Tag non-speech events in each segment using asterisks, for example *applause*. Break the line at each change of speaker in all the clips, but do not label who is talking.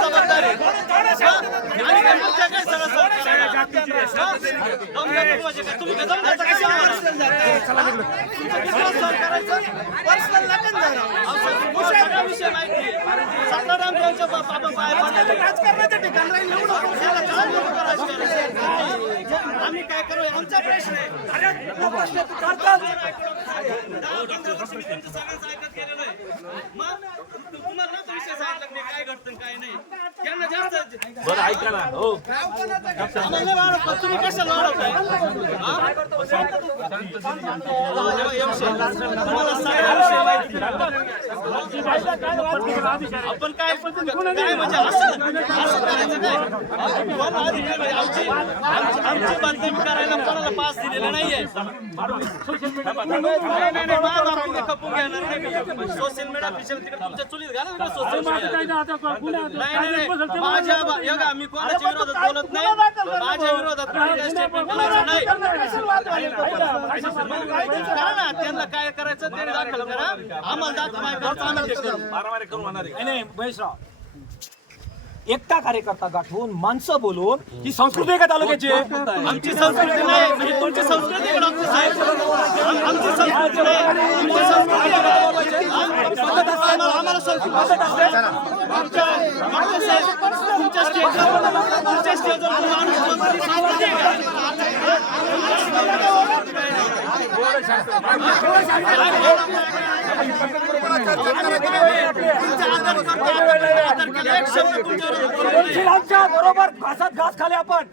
जबाबदारी आहे. काय तुम्ही करायचं? नका विषय माहिती सत्ताराम बाबा राजकारणाच्या ठिकाणी आम्ही काय आमचा प्रश्न आहे दहा पंधरा वर्ष मी त्यांचं सगळ्यांचं ऐकत गेलेलो आहे. मग तुम्हाला नव्हतं विषय सांगितलं की काय घडतं आणि काय नाही त्यांना जास्त
बरं ऐका ना हो
तुम्ही कशाला. आपण काय काय म्हणजे असं असं करायचं काय? कोण अधिकारी आमची बांधकाम करायला कोणाला पास दिलेला नाहीये. नाही नाही नाही मला आपण ते खपून घेणार नाही सोशल मीडिया. ऑफिशियल तिकडे तुमच्या चुलीत घाला ना सोशल मीडिया नाही नाही. नाही माझ्या बा- बघा, मी कोणाच्या विरोधात बोलत नाही. माझ्या विरोधात स्टेटमेंट बोलायचं नाही करा ना. त्यांना काय करायचं ते दाखल करा. आम्हाला दाखल
एकटा कार्यकर्ता गाठवून माणसं बोलून ही संस्कृती आहे का तालुक्याची
आमची संस्कृती नाही म्हणजे तुमची संस्कृती साहेब आमची संस्कृती नाही आम्हाला पद्धत असते. आमच्या डॉक्टर साहेब तुमच्या स्टेजवर तुमच्या स्टेजवर कोणी माणूस बोलतो ती संस्कृती आहे का? तुमचा आदर करतो आपण. आदर केला. एक शब्द तुमच्यावर
बरोबर घासात घास खाले आपण.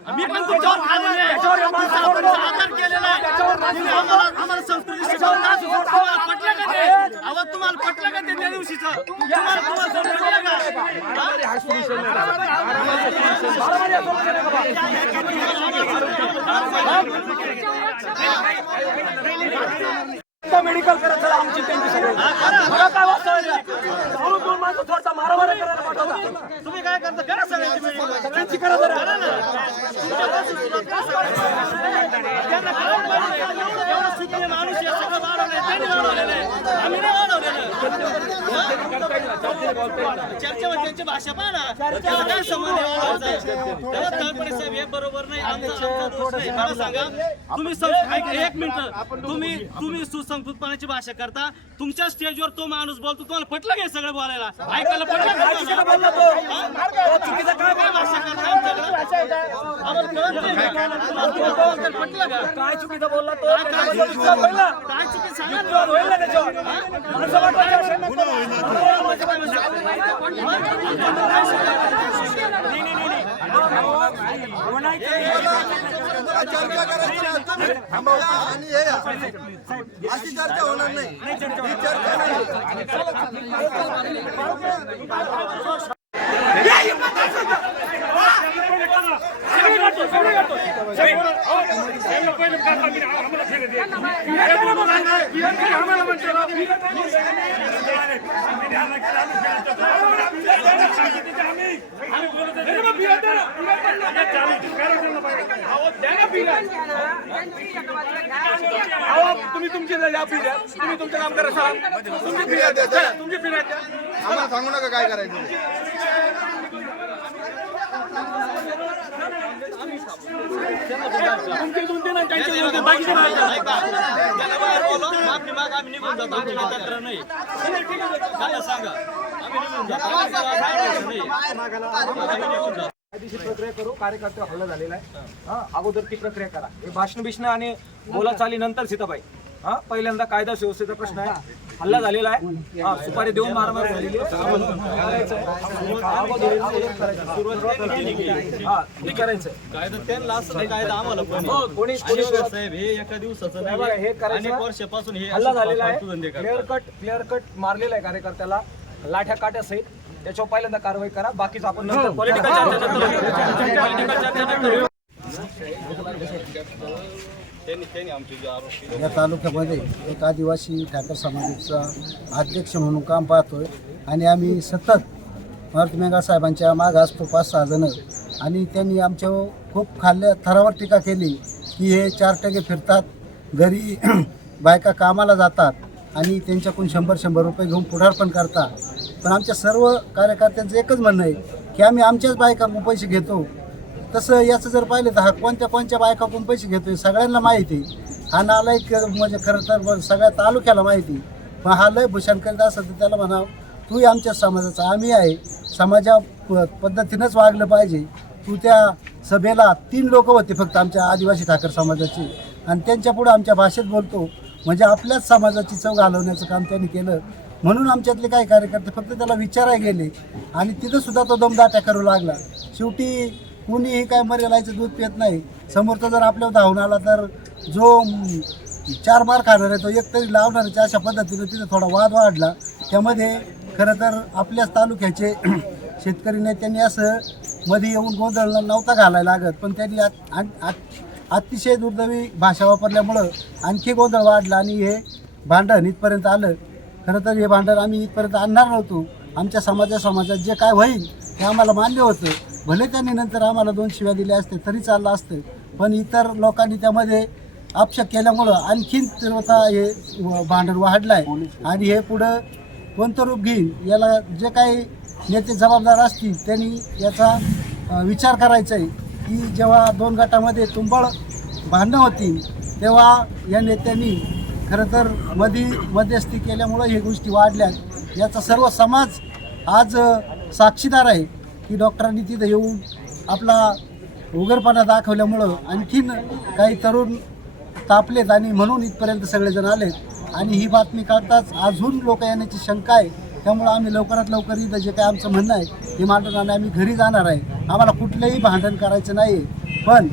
तुम्हाला पटलं का त्या दिवशीचं?
मेडिकल करत चला आमची त्यांची सगळी. मला काय वाटतं दोन दोन माणसं थोडसा मारामारी करायला पाठवता
तुम्ही काय करता करा सगळ्यांची meeting.
सगळ्यांची करा जरा
त्यांना कळलं पाहिजे. एवढं सुखी माणूस आहे, सगळं वाढवलंय. त्यांनी वाढवलेलं आहे. आम्ही नाही वाढवलेलं. चर्चा म्हणजे त्यांची भाषा पहा ना त्याला काय संबंध आहे वाढवायचा? तेव्हा साहेब हे बरोबर नाही आमचा आमचा दोष नाही मला सांगा तुम्ही सं- ऐका, एक मिनिट तुम्ही तुम्ही सुसंस्कृतपणाची भाषा करता तुमच्या स्टेजवर तो माणूस बोलतो तुम्हाला पटलं काय सगळं बोलायला ऐकायला पटलं का तुम्हाला? हा? काय काय भाषा करता आमच्याकडे आम्हाला कळत नाही का? तुम्हाला तर पटलं का
काय चुकीचं बोलला तो
काय- काय
त्याच्याबद्दल विचार होईल ना
काय चुकी सांगा ना.
विचार होईल ना त्याच्यावर माणसं वाटवायची असेल ना. नाही, नाही, नाही, नाही. म्हणायचं
आणि हे अशी चर्चा होणार नाही ही चर्चा नाही
तुम्ही तुमची या पिढ्या तुम्ही तुमचं काम करा चला तुमची पिढ्या द्या चला, तुमची द्या
आम्हाला सांगू नका काय करायचं
तुमचे दोन तीन आणि त्यांचे दोन तीन. बाकीचे बाहेर जा.
ऐका, त्याला बाहेर बोलवा, माफी माग आम्ही निघून जातो. आमची काही तक्रार नाही. काय सांगा. आम्ही निघून जातो. आम्ही बाहेर नाही. आम्ही निघून जातो.
कायदेशीर प्रक्रिया करू कार्यकर्ते हल्ला झालेला आहे हा अगोदर ती प्रक्रिया करा हे भाषण बिषण आणि बोलाचाली नंतर सीताबाई हा पहिल्यांदा कायदा सुव्यवस्थेचा प्रश्न आहे हल्ला झालेला आहे हा सुपारी देऊन मारामारी झालेली आहे. करायचं आहे. अगोदर- अगोदर करायचं. हा हे करायचं आहे.
कायदा त्यांना असं नाही, कायदा आम्हाला पण
हो,
आहे.
कोणी-
आणि साहेब हे एका दिवसाचं
हे बघा, हे
नाही
करायचं
अनेक वर्षापासून हे
हल्ला
असे
झालेला
फालतू धंदे
आहे
करतात.
क्लिअर कट क्लिअर कट मारलेला आहे कार्यकर्त्याला लाठ्या काट्या सहित त्याच्यावर पहिल्यांदा कारवाई करा. बाकीच आपण नंतर पॉलिटिकल चर्चा पॉलिटिकल चर्चा करू.
त्यांनी त्यांनी आमचे जे आरोप केले
या तालुक्यामध्ये एक आदिवासी ठाकर समाजाचा अध्यक्ष म्हणून काम पाहतोय. आणि आम्ही सतत मारुती मेंगा साहेबांच्या मागं असतो पाच सहा जण. आणि त्यांनी आमच्यावर खूप खाल्ल्या थरावर टीका केली की हे चार टक्के फिरतात. घरी *clears throat* बायका कामाला जातात. आणि त्यांच्याकडून शंभर शंभर रुपये घेऊन पुढारपण करता. पण आमच्या सर्व कार्यकर्त्यांचं एकच म्हणणं आहे की आम्ही आमच्याच बायकाकडून पैसे घेतो. तसं याचं जर पाहिलं तर हा कोणत्या कोणत्या बायकाकडून पैसे घेतो आहे सगळ्यांना माहिती आहे. हा नालायक म्हणजे खरं तर सगळ्या तालुक्याला माहिती पण हा लय भूषण करीत असेल तर त्याला म्हणावं तूही आमच्या समाजाचा आम्ही आहे. समाजा प- पद्धतीनंच वागलं पाहिजे. तू त्या सभेला तीन लोक होते फक्त आमच्या आदिवासी ठाकर समाजाचे. आणि त्यांच्यापुढं आमच्या भाषेत बोलतो. म्हणजे आपल्याच समाजाची चव घालवण्याचं काम त्यांनी केलं. म्हणून आमच्यातले काही कार्यकर्ते फक्त त्याला विचारायला गेले. आणि तिथं सुद्धा तो दमदाट्या करू लागला. शेवटी कुणीही काय मर्यालायचं दूध पित नाही. समोरचा जर आपल्यावर धावून आला तर जो चार मार खाणार आहे तो एक तरी लावणारच अशा पद्धतीने तिथे थोडा वाद वाढला. त्यामध्ये खरं तर आपल्याच तालुक्याचे *clears throat* शेतकरी नेत्यांनी असं मध्ये येऊन गोंधळ नव्हता घालायला लागत. पण त्यांनी आत- आत- आत- अतिशय दुर्दैवी भाषा वापरल्यामुळं आणखी गोंधळ वाढला आणि हे भांडण इथपर्यंत आलं. खरं तर हे भांडण आम्ही इथपर्यंत आणणार नव्हतो. आमच्या समाजा समाजात जे काय होईल ते आम्हाला मान्य होतं. भले त्यांनी नंतर आम्हाला दोन शिव्या दिल्या असते तरी चाललं असतं. पण इतर लोकांनी त्यामध्ये अपशक केल्यामुळं आणखीन तीव्रता हे व- भांडण वाढलं आहे आणि हे पुढं कोणतं रूप घेईल याला जे काही नेते जबाबदार असतील त्यांनी याचा विचार करायचा आहे की जेव्हा दोन गटामध्ये तुंबळ भांडणं होती तेव्हा या नेत्यांनी खरं तर मधी मध्यस्थी केल्यामुळं हे गोष्टी वाढल्यात. याचा सर्व समाज आज साक्षीदार आहे की डॉक्टरांनी तिथं येऊन आपला उघडपणा दाखवल्यामुळं आणखीन काही तरुण तापलेत आणि म्हणून इथपर्यंत सगळेजण आलेत. आणि ही बातमी काढताच अजून लोक येण्याची शंका आहे त्यामुळं आम्ही लवकरात लवकर इथं जे काही आमचं म्हणणं आहे हे मांडून आणि आम्ही घरी जाणार आहे. आम्हाला कुठलंही भांडण करायचं नाही पण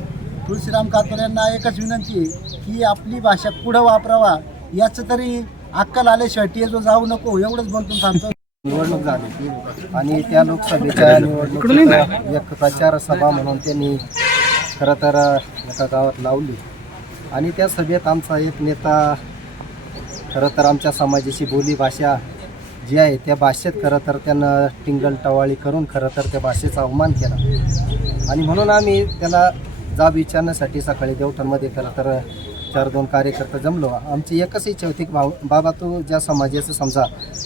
तुळशीराम कातोर यांना एकच विनंती आहे की आपली भाषा पुढं वापरावा. याचं तरी अक्कल आल्याशिवाय टी जो जाऊ नको एवढंच बोलतो थांबतो
निवडणूक झाली. आणि त्या लोकसभेच्या निवडणुकीचा एक प्रचार सभा म्हणून त्यांनी खरं तर एका गावात लावली. आणि त्या सभेत आमचा एक नेता खरं तर आमच्या समाजाची बोली भाषा जी आहे त्या भाषेत खरं तर त्यानं टिंगल टवाळी करून खरं तर त्या भाषेचा अवमान केला. आणि म्हणून आम्ही त्याला जाब विचारण्यासाठी सकाळी देवठांमध्ये खरं तर चार दोन कार्यकर्ते जमलो. आमची एकच इच्छा होती की भाव बाबा तू ज्या समाजाचं समजा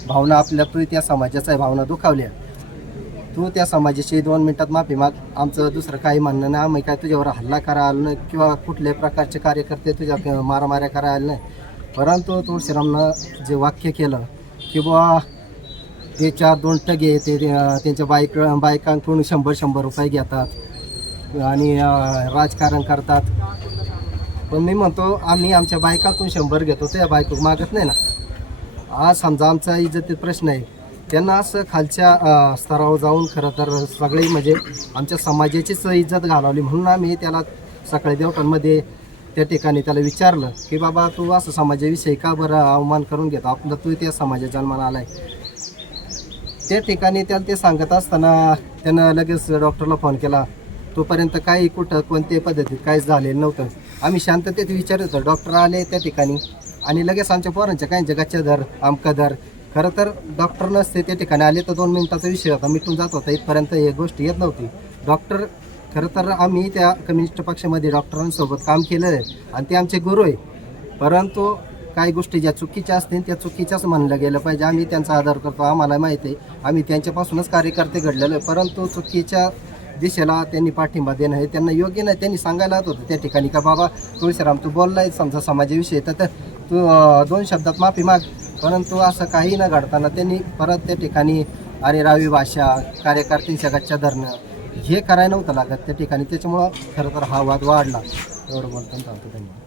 भावना आपल्या तू त्या समाजाचा भावना दुखावल्या. तू त्या समाजाची दोन मिनटात माफी माग. आमचं दुसरं काही म्हणणं नाही. आम्ही काय तुझ्यावर हल्ला करा आलो नाही किंवा कुठल्याही प्रकारचे कार्यकर्ते तुझ्या मारामाऱ्या करा आले नाही. परंतु तुळशीरामनं जे वाक्य केलं की बुवा ते चार दोन टगे ते त्यांच्या बायक बायकांकडून शंभर शंभर रुपये घेतात आणि राजकारण करतात. पण मी म्हणतो आम्ही आमच्या बायकाकडून शंभर घेतो त्या बायको मागत नाही ना. आज समजा आमचा इज्जतीत प्रश्न आहे. त्यांना असं खालच्या स्तरावर जाऊन खरं तर सगळे म्हणजे आमच्या समाजाचीच इज्जत घालवली म्हणून आम्ही त्याला सकाळी देवटांमध्ये त्या ठिकाणी त्याला विचारलं की बाबा तू असं समाजाविषयी का बरं अवमान करून घेतो? आपलं तू त्या समाजात जन्माला आलाय. त्या ठिकाणी त्याला ते सांगत असताना त्यानं लगेच डॉक्टरला फोन केला. तोपर्यंत काही कुठं कोणत्याही पद्धतीत काहीच झालेलं नव्हतं. आम्ही शांततेत विचारत होतो. डॉक्टर आले त्या ठिकाणी आणि लगेच आमच्या पोरांच्या काही जगाच्या धर आमका धर. खरं तर डॉक्टर नसते त्या ठिकाणी आले तर दोन मिनिटाचा विषय होता. मिटून जात होता. इथपर्यंत हे गोष्ट येत नव्हती. डॉक्टर खरं तर आम्ही त्या कम्युनिस्ट पक्षामध्ये डॉक्टरांसोबत काम केलं आहे आणि ते आमचे गुरु आहे. परंतु काही गोष्टी ज्या चुकीच्या असतील त्या चुकीच्याच म्हणलं गेलं पाहिजे. आम्ही त्यांचा आदर करतो आम्हाला माहिती आहे. आम्ही त्यांच्यापासूनच कार्यकर्ते घडलेलो आहे. परंतु चुकीच्या दिशेला त्यांनी पाठिंबा देणं हे त्यांना योग्य नाही. त्यांनी सांगायला होतं त्या ठिकाणी का बाबा तुळशीराम तू बोललाय समजा समाजाविषयी तर तू दोन शब्दात माफी माग. परंतु असं काही न घडताना त्यांनी परत त्या ठिकाणी अरे रावी भाषा कार्यकर्त्यांच्या गच्च्या धरणं हे करायला नव्हतं लागत त्या ठिकाणी. त्याच्यामुळं खरं तर हा वाद वाढला. एवढं बोलताना चालतं धन्यवाद.